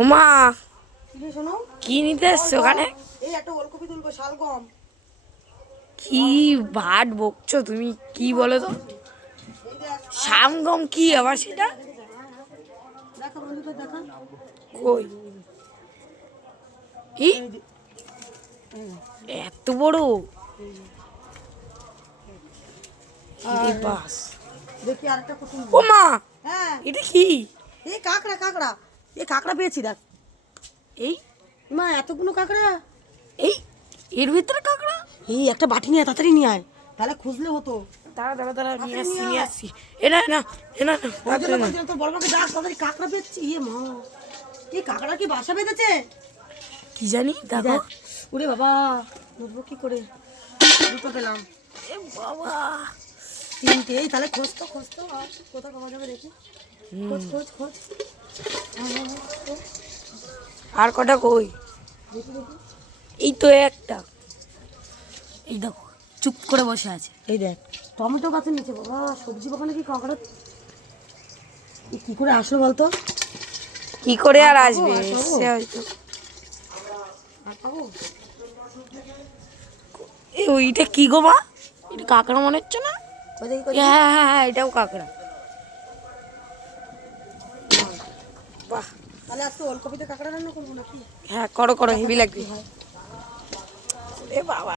ওমা শোনো কি নিতে এসছো ওখানে? এই একটা ওলকপি তুলবো, শালগম। কি ভাট বকছো তুমি, কি বলো তো? শালগম কি আবার সেটা? দেখা বন্ধুদের দেখা। কই ই এত বড় বাস? দেখি আরেকটা কুসুম। ওমা হ্যাঁ এটা কি? এই কাঁকড়া, কাঁকড়া। এই কাঁকড়া পেয়েছি দেখ। এই মা এতগুলো কাঁকড়া। এই এর ভিতরে কাঁকড়া? এই একটা বাটি নিয়ে আয়, তাড়াতাড়ি নিয়ে আয়, তাহলে খুঁজলে হতো। দাঁড়া দাঁড়া দাঁড়া, নিয়ে আসছি নিয়ে আসছি। এনা না এনা না ওই জন্য বলছিলাম তোর বড় মাকে ডাক, তাড়াতাড়ি কাঁকড়া পেয়েছি। ইয়ে মা, এই কাঁকড়া কি বাসা বেঁধেছে? কি জানি, দেখো। ওরে বাবা, বুঝবো কি করে? দুটো পেলাম। এ বাবা, তিনটে। এই তাহলে খোঁজ তো, খোঁজ তো, আর কোথাও পাওয়া যাবে দেখি। খোঁজ খোঁজ খোঁজ। আর কটা কই? দেখি দেখি। এই তো একটা। এই দেখো চুপ করে বসে আছে। এই দেখ টমেটো গাছের নিচে। বাবা, সবজি বাগানে কি কাঁকড়া কি করে আসলো বলতো? কি করে আর পাবো, আসবে? আর পাবো? এসছে হয়তো। আর পাবো? এই ওইটা কি গো মা? এটা কাঁকড়া মনে হচ্ছে না? ওই দেখি, ওই দেখি। হ্যাঁ হ্যাঁ হ্যাঁ, এটাও কাঁকড়া। বাহ, তাহলে আজকে ওলকপিতে কাঁকড়া রান্না করবো নাকি? হ্যাঁ করো করো, হেভি লাগবে। এ বাবা।